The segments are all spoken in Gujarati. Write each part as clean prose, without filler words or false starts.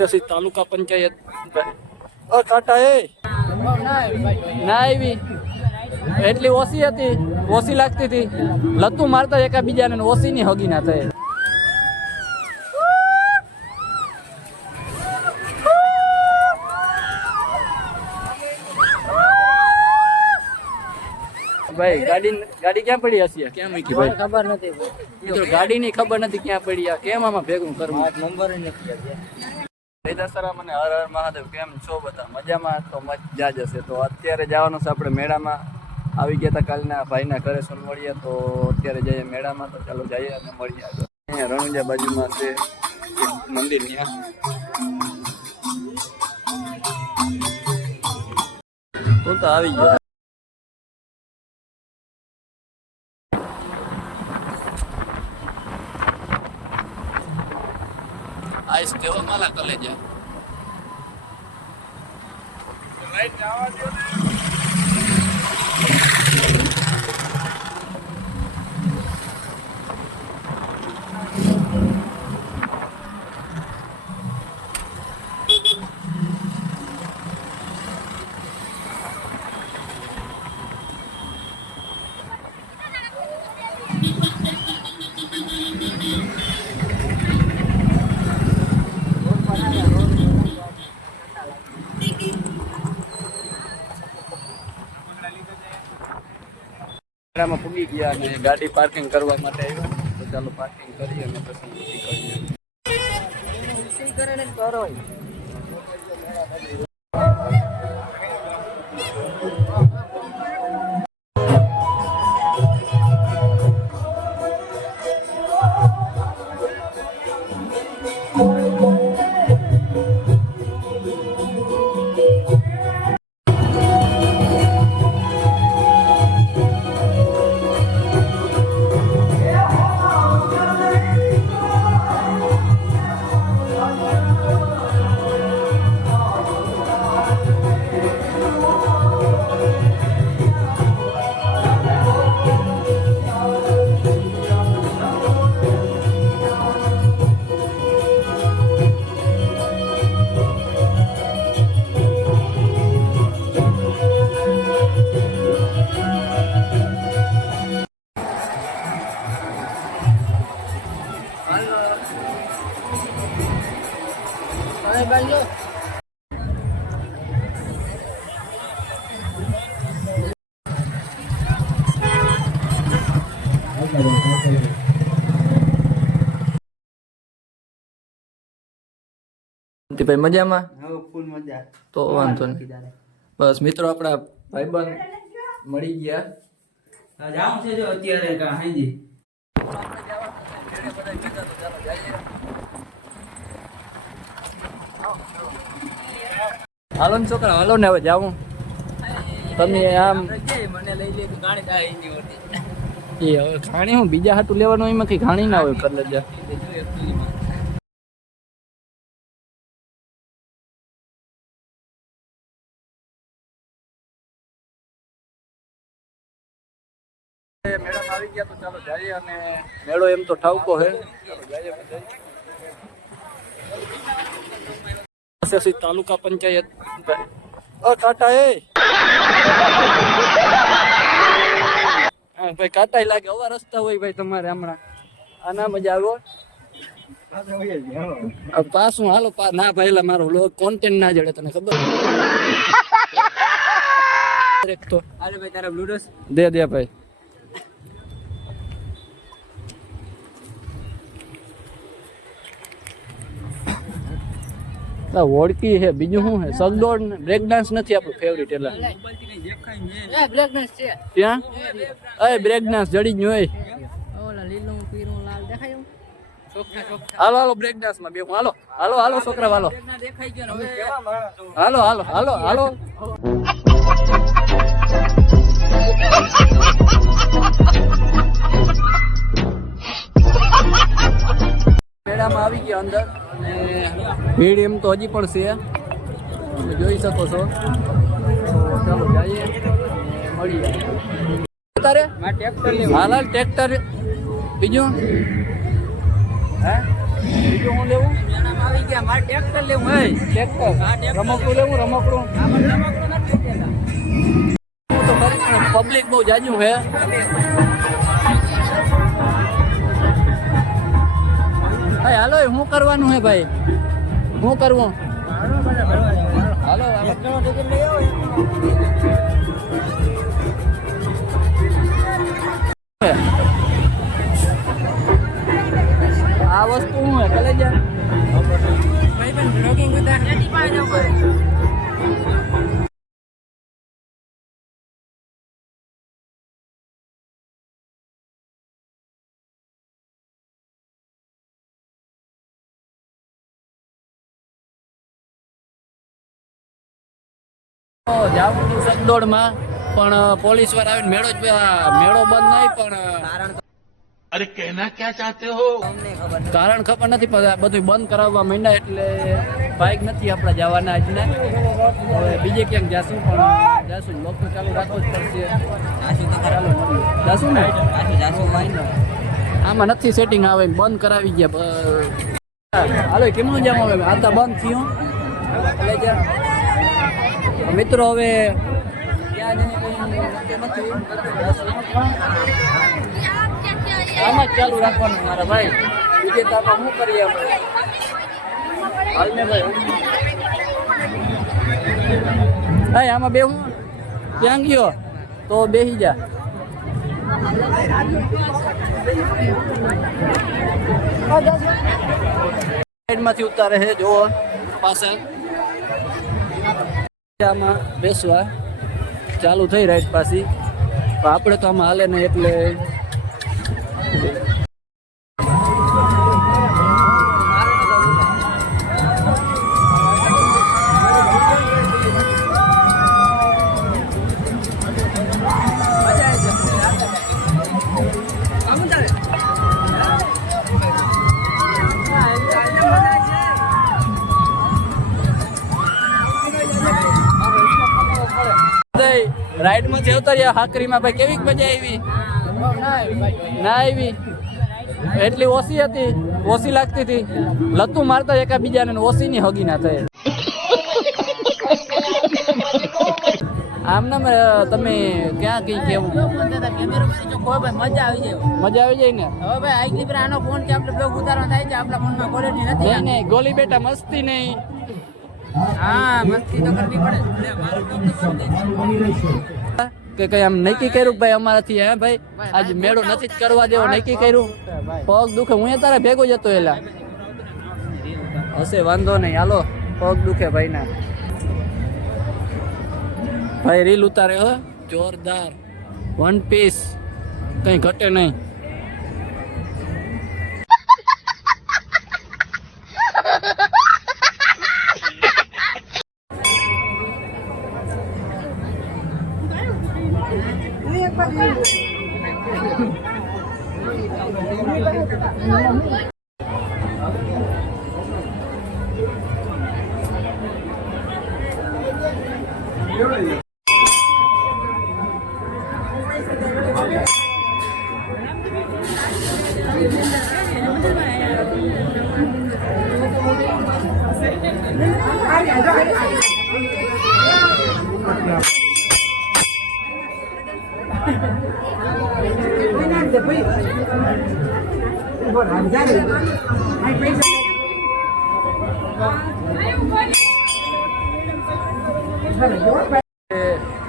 અસેસી તાલુકા પંચાયત કાંટા એ ના આવી એટલી ઓછી હતી, ઓછી લાગતી હતી. લતું મારતા એકા બીજાને ઓછી ની હગી ના થાય. ભાઈ ગાડી ક્યાં પડી હશે? ક્યાં મૂકી ભાઈ? ખબર નથી મિત્રો, ગાડીની ખબર નથી ક્યાં પડી. આ કેમ આમાં ભેગું કરવું? નંબર નથી. દશરા મને હર હર મહાદેવ. કેમ છો બધા? મજામાં? તો મજા જ હશે. તો અત્યારે જવાનું છે આપણે મેળામાં. આવી ગયા હતા કાલના ભાઈના ઘરે મળીએ, તો અત્યારે જઈએ મેળામાં. તો ચાલો જઈએ અને મળીએ. અહીંયા રણુજા બાજુમાં છે મંદિર, ત્યાં તો આવી ગયો. આઈસ કેવો માલા કલેજા લાઈટ જવા દો ને. મેળામાં પૂગી ગયા અને ગાડી પાર્કિંગ કરવા માટે આવ્યા. તો ચાલો પાર્કિંગ કરીએ અને પછી કરીએ. ભાઈ મજામાં? ફૂલ મજા. તો વાંધો નહીં. બસ મિત્રો, આપણા ભાઈબંધ મળી ગયા. જાઉં છે જો અત્યારે કા હાજી. હાલો ને છોકરા, હાલો ને હવે જાઉં. તમે આમ મને લઈ લે તો ગાણી થાય નહીં હોતી. એ હવે ઘાણી હું બીજા હાટું લેવાનું, એમાં કઈ ઘાણી ના હોય. કર લેજા. મેડમ આવી ગયા, તો ચાલો જઈએ. અને મેળો એમ તો ઠાવકો હે. અસેસી તાલુકા પંચાયત કાંટા એ ભાઈ કાંટા લાગે. અવા રસ્તા હોય ભાઈ તમારે હમણાં. આના મજા આવ્યો પાછું. હાલો ના ભાઈ, મારો કોન્ટેન્ટ ના જડે, તને ખબર તો. અરે ભાઈ તારા બ્લૂટૂથ દે ભાઈ. ઓળખી હે, બીજું શું હે? સગડોળ બ્રેક ડાન્સ નથી આપણું ફેવરિટ. એટલે ત્યાં બ્રેક ડાન્સ જડી જ હોય. હાલો હાલો બ્રેક ડાન્સ માં બે. હાલો હાલો હાલો છોકરા, હાલો હાલો હાલો હાલો હાલો. મેળામાં આવી ગયા અંદર, અને ભીડ એમ તો હજી પણ છે, તમે જોઈ શકો છો. ચાલો જઈએ, મળીએ. તારે હાલ ટ્રેક્ટર. બીજું બીજું શું લેવું? આવી ગયા મારે ટ્રેક્ટર લેવું હોય ટ્રેક્ટર રમકડું લેવું રમકડું તો પબ્લિક બહુ જાજુ હે ભાઈ હાલો શું કરવાનું હે ભાઈ શું કરવું હાલો આ વસ્તુ શું હે કલેજા ભાઈ પણ બ્લોગિંગ ઉતાર રેડી પાઈ જાવ જાવું હતું સગદોડમાં પણ પોલીસ વાળા આવીને મેળો બંધ નહીં પણ अरे कहना क्या चाहते हो કારણ ખબર નથી પણ બધું બંધ કરાવવા માંડ્યા એટલે બાઇક નથી આપણે જવાના આજને હવે બીજે ક્યાંક જાશું પણ જાશું લોકો ચાલુ રાખવું જ પડશે જાશું ને આમાં નથી સેટિંગ આવે બંધ કરાવી ગયા હાલો કેમનું જામ હવે આ તો બંધ થયું મિત્રો હવે ક્યાં જઈને નથી આમાં જ ચાલુ રાખવાનું મારા ભાઈ બીજે તો આપણે શું કરીએ આપણે હાલ ને ભાઈ હા આમાં બેહું ક્યાં ગયો તો બેસી જા સાઈડમાંથી ઉતારે છે જો પાછળ આમાં બેસવા ચાલુ થઈ રાઈટ પાછી આપણે તો આમાં હાલે નહીં એટલે રાઈડમાંથી ઉતર્યા હાકરીમાં ભાઈ કેવી મજા આવી ના આવી એટલી ઓછી હતી ઓછી લાગતી હતી લતું મારતા એકાબીજાને ઓછી હગી ના થાય આમ ના તમે ક્યાં કઈ કેવું મજા આવી જાય ને હવે ભાઈ આગલી પર આનો ફોન કે આપણે બ્લોગ ઉતારવા થાય છે આપણા ફોનમાં ક્વોલિટી નથી નહીં ગોલી બેટા મસ્તી નહીં હા મસ્તી તો કરવી પડે કે કઈ આમ નક્કી કર્યું ભાઈ અમારાથી હે ભાઈ આજ મેળો નથી જ કરવા દેવો નક્કી કર્યું પગ દુખે હું તારા ભેગો જતો એલા હશે વાંધો નહીં હાલો પગ દુખે ભાઈ ના ભાઈ રીલ ઉતારે હો જોરદાર વન પીસ કઈ ઘટે નહીં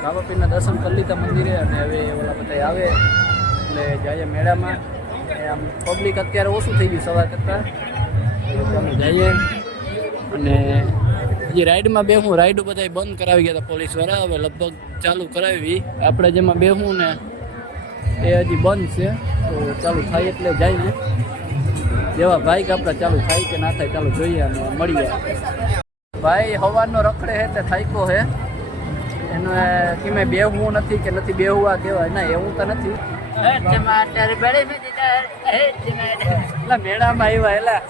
રામાપીરના દર્શન કરી લીધા મંદિરે અને હવે ઓલા બધા આવે એટલે જઈએ મેળામાં આમ પબ્લિક અત્યારે ઓછું થઈ ગયું સવાર કરતાં અમે જઈએ અને જે રાઈડમાં બેહું રાઈડ બધા બંધ કરાવી ગયા હતા પોલીસવાળા હવે લગભગ ચાલુ કરાવી આપણે જેમાં બેહું ને એ હજી બંધ છે તો ચાલુ થાય એટલે જઈને જેવા બાઈક આપણા ચાલુ થાય કે ના થાય ચાલુ જોઈએ અને મળીએ ભાઈ હવાનો રખડે છે એટલે થાયકો છે એને કે બેહવું નથી કે નથી બેહવું આ કહેવાય ના એવું તો નથી મેળામાં આવ્યા એલા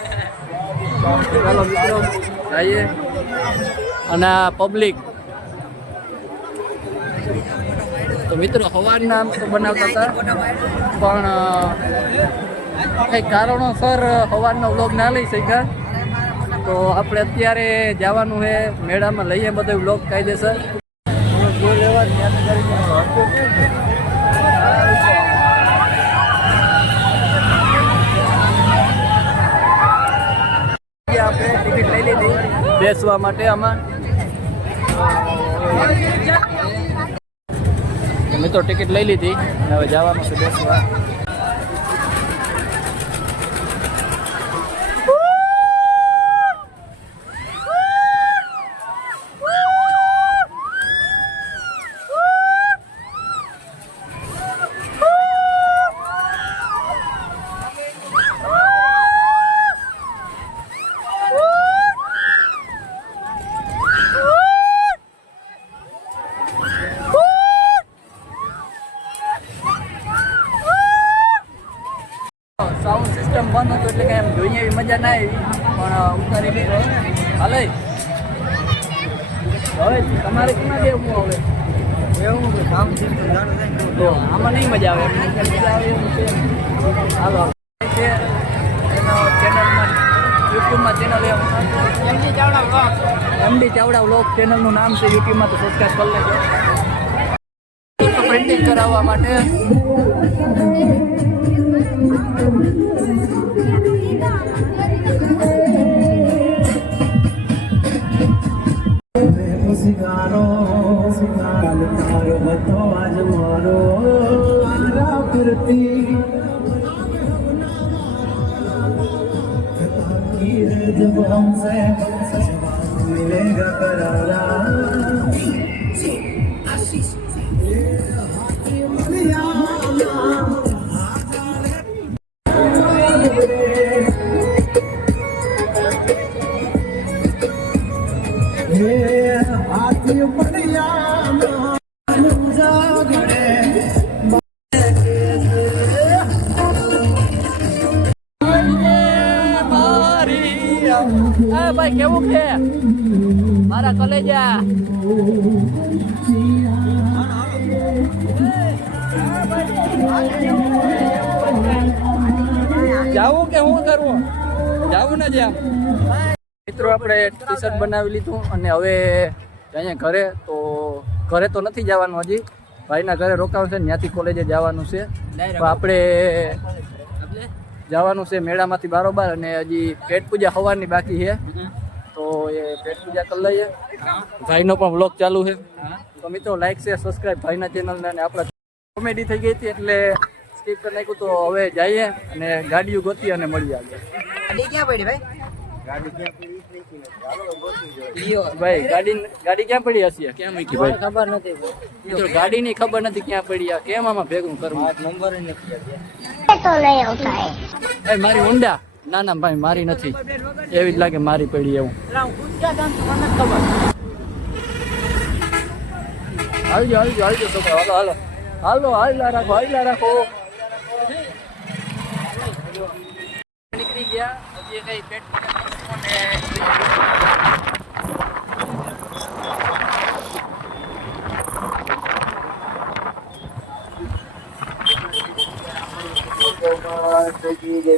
ચાલો મિત્રો જઈએ અને આ પબ્લિક તો મિત્રો હવાના આમ તો બનાવતા હતા પણ કંઈક કારણોસર હવારનો વ્લોગ ના લઈ શક્યા તો આપણે અત્યારે જવાનું છે મેળામાં, લઈએ બધો બ્લોગ કાયદેસર. આપણે ટિકિટ લઈ લીધી બેસવા માટે. આમાં મિત્રો ટિકિટ લઈ લીધી અને હવે જવાનું છે બેસવા. સાઉન્ડ સિસ્ટમ બંધ હતું એટલે કંઈ એમ જોઈએ એવી મજા ના આવી, પણ ઉતારી લીધો. હાલે હવે તમારે કેમાં દેવું હવે એવું કે સાઉન્ડ સિસ્ટમ તો આમાં નહીં મજા આવે, મજા આવે એવું છે. હાલો છે એનો ચેનલમાં યુટ્યુબમાં ચેનલ એમડી ચાવડા વ્લોગ ચેનલનું નામ છે યુટ્યુબમાં, તો સબસ્ક્રાઈબ કરી લેજો. પ્રિન્ટિંગ કરાવવા માટે સિંગારો સિંગારો તારો હતો આજ મારો ફિરતી जब हमसे मिलेगा करारा हाथी बढ़िया जागड़े ભાઈ કેવું છે મારા કલેજા? જાવું કે શું કરવું? જાવું ને જ્યાં મિત્રો આપણે ટી શર્ટ બનાવી લીધું અને હવે અહીંયા ઘરે તો નથી જવાનું, હજી ભાઈના ઘરે રોકાવું છે, ત્યાંથી કોલેજે જવાનું છે. તો આપણે જવાનું છે મેળામાંથી બારોબાર, અને હજી પેટ પૂજા સવારની બાકી છે, તો એ પેટ પૂજા કરી લઈએ. ભાઈનો પણ વ્લોગ ચાલુ છે, તો મિત્રો લાઈક શેર સબસ્ક્રાઈબ ભાઈના ચેનલને. અને આપણા કોમેડી થઈ ગઈ હતી એટલે સ્કીપ કરી નાખ્યું. તો હવે જઈએ અને ગાડીઓ ગોતી અને મળીએ આગળ. ગાડી ક્યાં પડી ભાઈ? ભાઈ ગાડી ક્યાં પડી હશે? ક્યાં મૂકી ભાઈ? ખબર નથી મિત્રો ગાડીની ખબર નથી ક્યાં પડી. આ કેમ આમાં ભેગું કરવું? નંબર નથી. એ મારી ઊંડા ના ના ભાઈ મારી નથી, એવી જ લાગે મારી પડી એવું. હાલજો છોકરા, હાલો હાલલા રાખો. નીકળી ગયા, હજી કઈ પેટ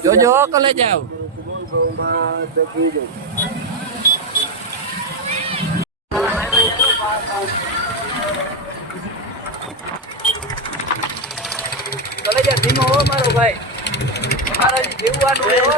જોજો કલે જાવ. કલે જા ધીમો હો મારો ભાઈ, તમારા જીવવાનું હોય હો.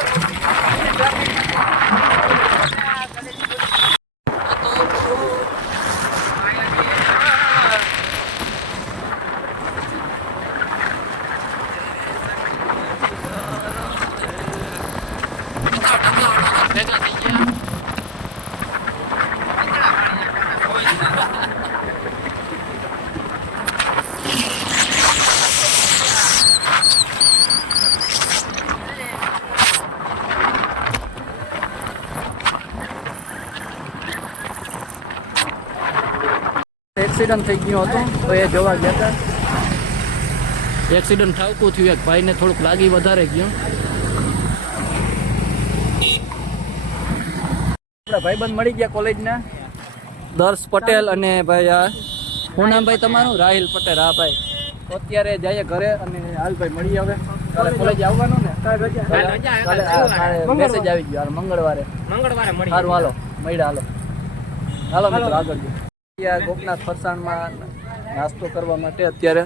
એક્સિડન્ટ થઈ ગયો હતો તો એ જોવા ગયા હતા. એક્સિડન્ટ ઠાવકું થયું, એક ભાઈને થોડુંક લાગી વધારે ગયું. આપણા ભાઈબંધ મળી ગયા કોલેજના, દર્શ પટેલ અને ભાઈ આ શું નામ ભાઈ તમારું? રાહિલ પટેલ. હા ભાઈ, તો અત્યારે જઈએ ઘરે અને હાલ ભાઈ મળીએ હવે. કાલે કોલેજ આવવાનું ને કાલે રજા કાલે મેસેજ આવી ગયો મંગળવારે મળી સારું હાલો મળ્યા હાલો મિત્રો આગળ જઈએ ગોપનાથ ફરસાણમાં નાસ્તો કરવા માટે અત્યારે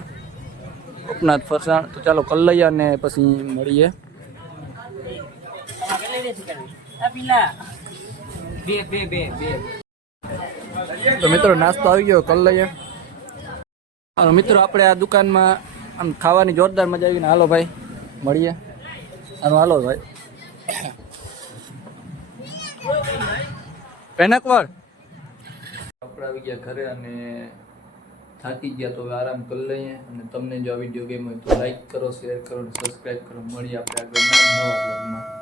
ગોપનાથ ફરસાણ તો ચાલો કરી લઈએ અને પછી મળીએ તો મિત્રો નાસ્તો આવી ગયો કરી લઈએ હાલો મિત્રો આપણે આ દુકાનમાં આમ ખાવાની જોરદાર મજા આવી ને હાલો ભાઈ મળીએ હાલો ભાઈ પેનકવર આપણે આવી ગયા ઘરે અને થાકી ગયા તો હવે આરામ કરી લઈએ અને તમને જો આ વિડીયો ગમ્યો હોય તો લાઈક કરો શેર કરો અને સબસ્ક્રાઈબ કરો મળીએ આપણે આગળ નવા બ્લોગમાં